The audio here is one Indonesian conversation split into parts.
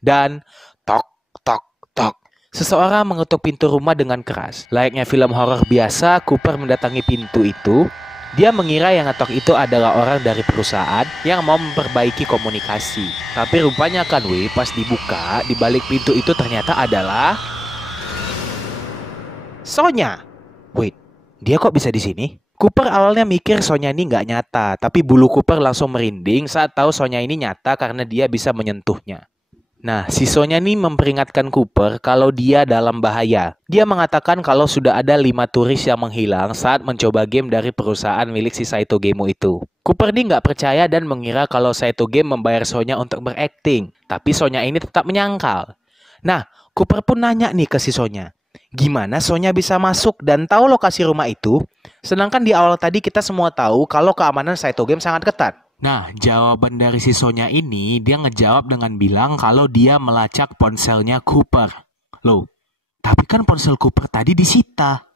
Dan tok, tok, tok. Seseorang mengetuk pintu rumah dengan keras. Layaknya film horor biasa, Cooper mendatangi pintu itu. Dia mengira yang ngetok itu adalah orang dari perusahaan yang mau memperbaiki komunikasi. Tapi rupanya kan pas dibuka, di balik pintu itu ternyata adalah Sonya. Wait, dia kok bisa di sini? Cooper awalnya mikir Sonya ini nggak nyata, tapi bulu Cooper langsung merinding saat tahu Sonya ini nyata karena dia bisa menyentuhnya. Nah, si Sonya ini memperingatkan Cooper kalau dia dalam bahaya. Dia mengatakan kalau sudah ada 5 turis yang menghilang saat mencoba game dari perusahaan milik si Saito Game itu. Cooper ini nggak percaya dan mengira kalau Saito Game membayar Sonya untuk berakting. Tapi Sonya ini tetap menyangkal. Nah, Cooper pun nanya nih ke si Sonya. Gimana Sonya bisa masuk dan tahu lokasi rumah itu? Sedangkan di awal tadi kita semua tahu kalau keamanan Saito Game sangat ketat. Nah, jawaban dari si Sonya ini, dia ngejawab dengan bilang kalau dia melacak ponselnya Cooper. Loh, tapi kan ponsel Cooper tadi disita.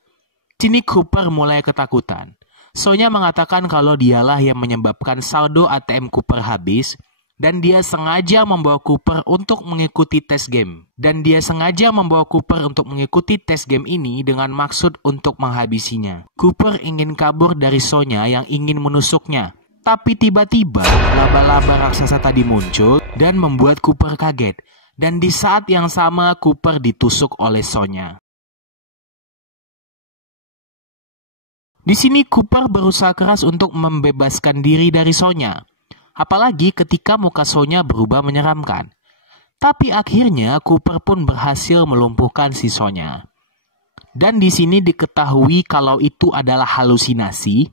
Kini Cooper mulai ketakutan. Sonya mengatakan kalau dialah yang menyebabkan saldo ATM Cooper habis, dan dia sengaja membawa Cooper untuk mengikuti tes game. Ini dengan maksud untuk menghabisinya. Cooper ingin kabur dari Sonya yang ingin menusuknya. Tapi tiba-tiba laba-laba raksasa tadi muncul dan membuat Cooper kaget. Dan di saat yang sama Cooper ditusuk oleh Sonya. Di sini Cooper berusaha keras untuk membebaskan diri dari Sonya. Apalagi ketika muka Sonya berubah menyeramkan. Tapi akhirnya Cooper pun berhasil melumpuhkan si Sonya. Dan di sini diketahui kalau itu adalah halusinasi.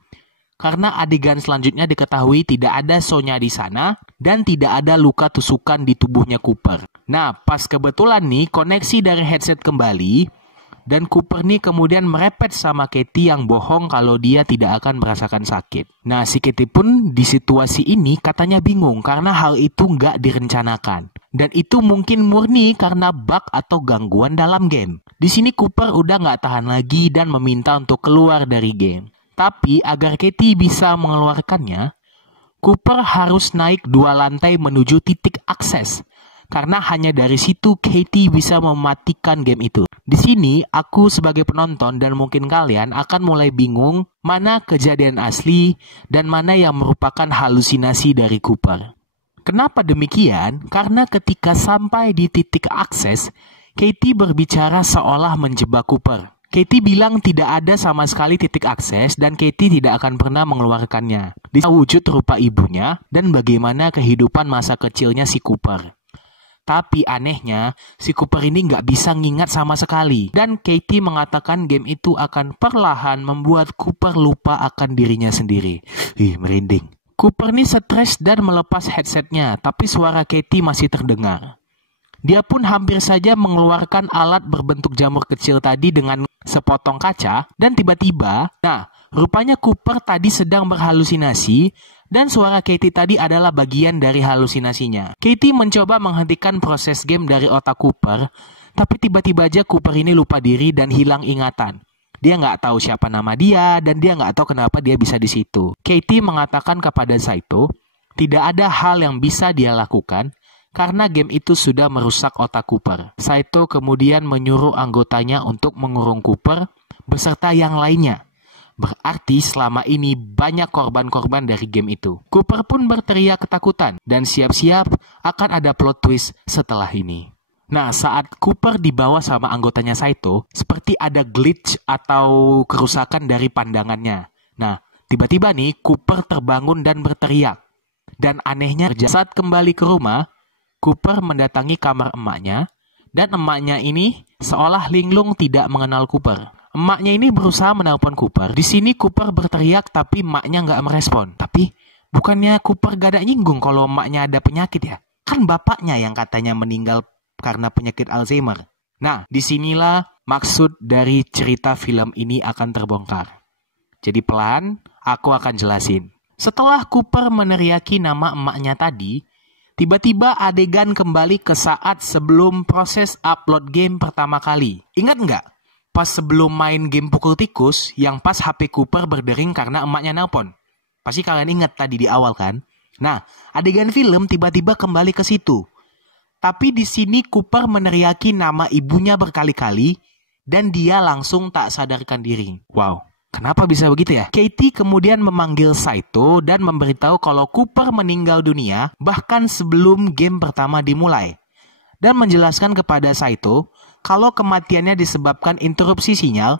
Karena adegan selanjutnya diketahui tidak ada Sonya di sana dan tidak ada luka tusukan di tubuhnya Cooper. Nah, pas kebetulan nih koneksi dari headset kembali dan Cooper nih kemudian merepet sama Katie yang bohong kalau dia tidak akan merasakan sakit. Nah, si Katie pun di situasi ini katanya bingung karena hal itu nggak direncanakan. Dan itu mungkin murni karena bug atau gangguan dalam game. Di sini Cooper udah nggak tahan lagi dan meminta untuk keluar dari game. Tapi agar Katie bisa mengeluarkannya, Cooper harus naik 2 lantai menuju titik akses. Karena hanya dari situ Katie bisa mematikan game itu. Di sini aku sebagai penonton dan mungkin kalian akan mulai bingung mana kejadian asli dan mana yang merupakan halusinasi dari Cooper. Kenapa demikian? Karena ketika sampai di titik akses, Katie berbicara seolah menjebak Cooper. Katie bilang tidak ada sama sekali titik akses dan Katie tidak akan pernah mengeluarkannya. Di wujud rupa ibunya dan bagaimana kehidupan masa kecilnya si Cooper. Tapi anehnya, si Cooper ini nggak bisa ngingat sama sekali. Dan Katie mengatakan game itu akan perlahan membuat Cooper lupa akan dirinya sendiri. Merinding. Cooper ini stres dan melepas headsetnya, tapi suara Katie masih terdengar. Dia pun hampir saja mengeluarkan alat berbentuk jamur kecil tadi dengan sepotong kaca dan tiba-tiba, rupanya Cooper tadi sedang berhalusinasi dan suara Katie tadi adalah bagian dari halusinasinya. Katie mencoba menghentikan proses game dari otak Cooper, tapi tiba-tiba aja Cooper ini lupa diri dan hilang ingatan. Dia nggak tahu siapa nama dia dan dia nggak tahu kenapa dia bisa di situ. Katie mengatakan kepada Saito, tidak ada hal yang bisa dia lakukan karena game itu sudah merusak otak Cooper. Saito kemudian menyuruh anggotanya untuk mengurung Cooper beserta yang lainnya. Berarti selama ini banyak korban-korban dari game itu. Cooper pun berteriak ketakutan dan siap-siap akan ada plot twist setelah ini. Nah, saat Cooper dibawa sama anggotanya Saito, seperti ada glitch atau kerusakan dari pandangannya. Nah, tiba-tiba nih Cooper terbangun dan berteriak. Dan anehnya saat kembali ke rumah, Cooper mendatangi kamar emaknya, dan emaknya ini seolah linglung tidak mengenal Cooper. Emaknya ini berusaha menelpon Cooper. Di sini Cooper berteriak tapi emaknya nggak merespon. Tapi bukannya Cooper gak ada nyinggung kalau emaknya ada penyakit ya? Kan bapaknya yang katanya meninggal karena penyakit Alzheimer. Nah, disinilah maksud dari cerita film ini akan terbongkar. Jadi pelan, aku akan jelasin. Setelah Cooper meneriaki nama emaknya tadi, tiba-tiba adegan kembali ke saat sebelum proses upload game pertama kali. Ingat nggak? Pas sebelum main game pukul tikus, yang pas HP Cooper berdering karena emaknya nelpon. Pasti kalian ingat tadi di awal kan? Nah, adegan film tiba-tiba kembali ke situ. Tapi di sini Cooper meneriaki nama ibunya berkali-kali dan dia langsung tak sadarkan diri. Wow, kenapa bisa begitu ya? Katie kemudian memanggil Saito dan memberitahu kalau Cooper meninggal dunia bahkan sebelum game pertama dimulai. Dan menjelaskan kepada Saito kalau kematiannya disebabkan interupsi sinyal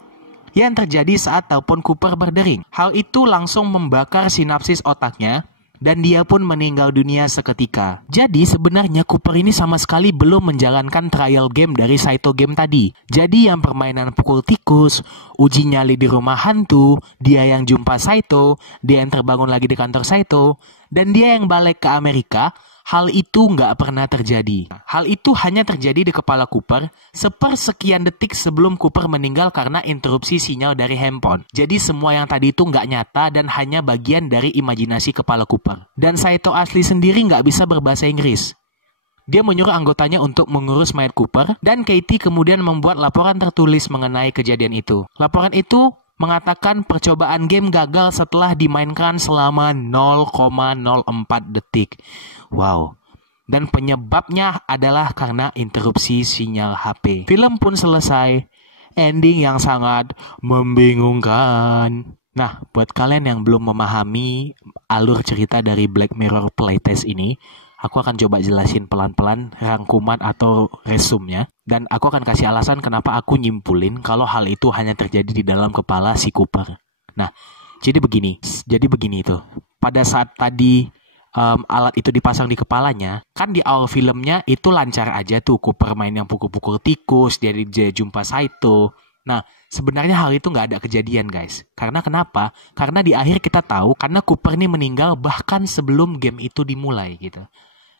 yang terjadi saat telepon Cooper berdering. Hal itu langsung membakar sinapsis otaknya dan dia pun meninggal dunia seketika. Jadi sebenarnya Cooper ini sama sekali belum menjalankan trial game dari Saito game tadi. Jadi yang permainan pukul tikus, uji nyali di rumah hantu, dia yang jumpa Saito, dia yang terbangun lagi di kantor Saito, dan dia yang balik ke Amerika, hal itu nggak pernah terjadi. Hal itu hanya terjadi di kepala Cooper sepersekian detik sebelum Cooper meninggal karena interupsi sinyal dari handphone. Jadi semua yang tadi itu nggak nyata dan hanya bagian dari imajinasi kepala Cooper. Dan Saito asli sendiri nggak bisa berbahasa Inggris. Dia menyuruh anggotanya untuk mengurus mayat Cooper dan Katie kemudian membuat laporan tertulis mengenai kejadian itu. Laporan itu mengatakan percobaan game gagal setelah dimainkan selama 0,04 detik. Wow. Dan penyebabnya adalah karena interupsi sinyal HP. Film pun selesai. Ending yang sangat membingungkan. Nah, buat kalian yang belum memahami alur cerita dari Black Mirror playtest ini, aku akan coba jelasin pelan-pelan rangkuman atau resumnya. Dan aku akan kasih alasan kenapa aku nyimpulin kalau hal itu hanya terjadi di dalam kepala si Cooper. Nah, jadi begini itu. Pada saat tadi alat itu dipasang di kepalanya, kan di awal filmnya itu lancar aja tuh, Cooper main yang pukul-pukul tikus, dia jumpa Saito. Nah, sebenarnya hal itu nggak ada kejadian guys. Karena kenapa? Karena di akhir kita tahu, karena Cooper ini meninggal bahkan sebelum game itu dimulai gitu.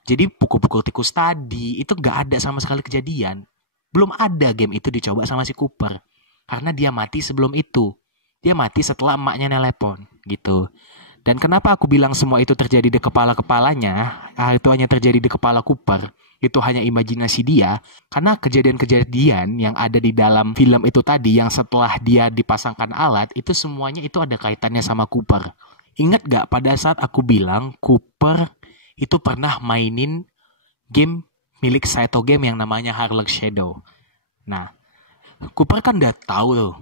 Jadi pukul-pukul tikus tadi itu nggak ada sama sekali kejadian. Belum ada game itu dicoba sama si Cooper. Karena dia mati sebelum itu. Dia mati setelah emaknya nelepon gitu. Dan kenapa aku bilang semua itu terjadi di kepala-kepalanya, itu hanya terjadi di kepala Cooper, itu hanya imajinasi dia, karena kejadian-kejadian yang ada di dalam film itu tadi, yang setelah dia dipasangkan alat, itu semuanya itu ada kaitannya sama Cooper. Ingat gak pada saat aku bilang Cooper itu pernah mainin game milik Saito Game yang namanya Harlock Shadow. Nah, Cooper kan udah tahu tuh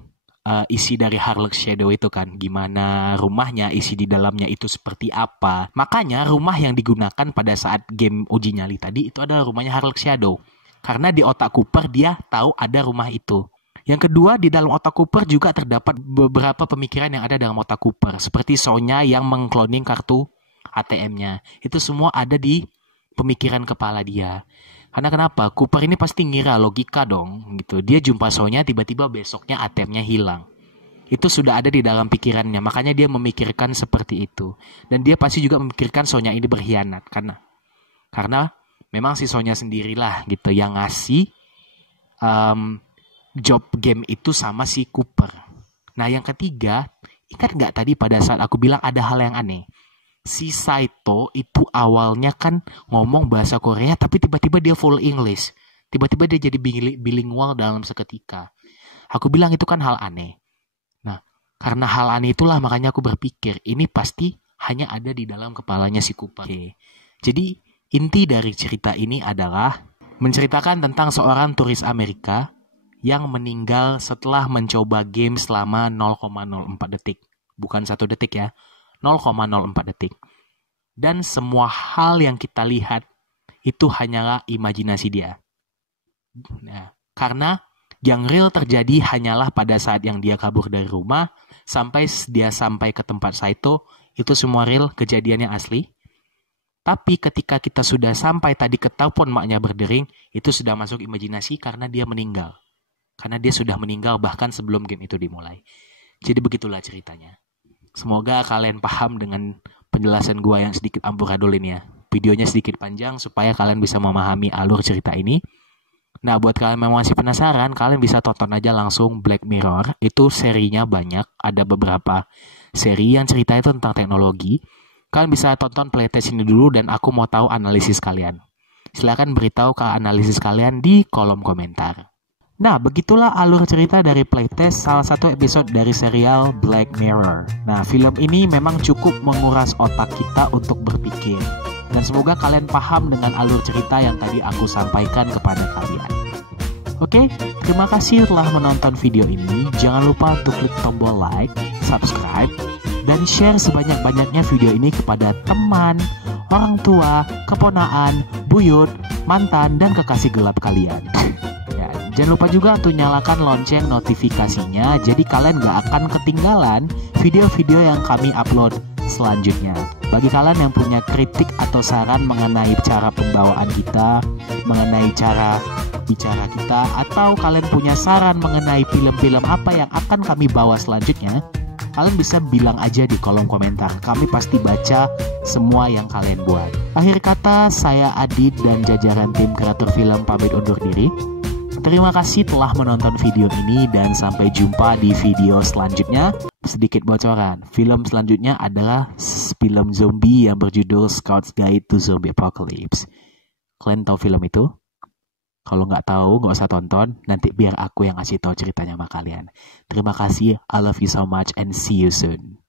isi dari Harlock Shadow itu kan, gimana rumahnya, isi di dalamnya itu seperti apa. Makanya rumah yang digunakan pada saat game uji nyali tadi itu adalah rumahnya Harlock Shadow. Karena di otak Cooper dia tahu ada rumah itu. Yang kedua, di dalam otak Cooper juga terdapat beberapa pemikiran yang ada dalam otak Cooper. Seperti Sonya yang mengcloning kartu ATM-nya. Itu semua ada di pemikiran kepala dia. Karena kenapa? Cooper ini pasti ngira logika dong gitu. Dia jumpa Sonya, tiba-tiba besoknya ATM-nya hilang. Itu sudah ada di dalam pikirannya. Makanya dia memikirkan seperti itu. Dan dia pasti juga memikirkan Sonya ini berkhianat. Karena memang si Sonya sendirilah gitu yang ngasih job game itu sama si Cooper. Nah yang ketiga, ingat gak tadi pada saat aku bilang ada hal yang aneh? Si Saito itu awalnya kan ngomong bahasa Korea tapi tiba-tiba dia full English. Tiba-tiba dia jadi bilingual dalam seketika. Aku bilang itu kan hal aneh. Nah, karena hal aneh itulah makanya aku berpikir ini pasti hanya ada di dalam kepalanya si Cooper. Oke. Jadi inti dari cerita ini adalah menceritakan tentang seorang turis Amerika yang meninggal setelah mencoba game selama 0,04 detik. Bukan 1 detik ya. 0,04 detik. Dan semua hal yang kita lihat itu hanyalah imajinasi dia. Nah, karena yang real terjadi hanyalah pada saat yang dia kabur dari rumah sampai dia sampai ke tempat Saito, itu semua real, kejadiannya asli. Tapi ketika kita sudah sampai tadi ke telepon maknya berdering, itu sudah masuk imajinasi karena dia meninggal. Karena dia sudah meninggal bahkan sebelum game itu dimulai. Jadi begitulah ceritanya. Semoga kalian paham dengan penjelasan gua yang sedikit amburadul ini ya. Videonya sedikit panjang supaya kalian bisa memahami alur cerita ini. Nah, buat kalian yang masih penasaran, kalian bisa tonton aja langsung Black Mirror. Itu serinya banyak, ada beberapa seri yang cerita itu tentang teknologi. Kalian bisa tonton playtest ini dulu dan aku mau tahu analisis kalian. Silakan beritahu ke analisis kalian di kolom komentar. Nah, begitulah alur cerita dari playtest salah satu episode dari serial Black Mirror. Nah, film ini memang cukup menguras otak kita untuk berpikir. Dan semoga kalian paham dengan alur cerita yang tadi aku sampaikan kepada kalian. Oke, terima kasih telah menonton video ini. Jangan lupa untuk klik tombol like, subscribe, dan share sebanyak-banyaknya video ini kepada teman, orang tua, keponaan, buyut, mantan, dan kekasih gelap kalian. Jangan lupa juga untuk nyalakan lonceng notifikasinya, jadi kalian gak akan ketinggalan video-video yang kami upload selanjutnya. Bagi kalian yang punya kritik atau saran mengenai cara pembawaan kita, mengenai cara bicara kita, atau kalian punya saran mengenai film-film apa yang akan kami bawa selanjutnya, kalian bisa bilang aja di kolom komentar. Kami pasti baca semua yang kalian buat. Akhir kata, saya Adit dan jajaran tim kreator film pamit undur diri. Terima kasih telah menonton video ini dan sampai jumpa di video selanjutnya. Sedikit bocoran, film selanjutnya adalah film zombie yang berjudul Scout's Guide to Zombie Apocalypse. Kalian tahu film itu? Kalau nggak tahu, nggak usah tonton. Nanti biar aku yang kasih tahu ceritanya sama kalian. Terima kasih, I love you so much and see you soon.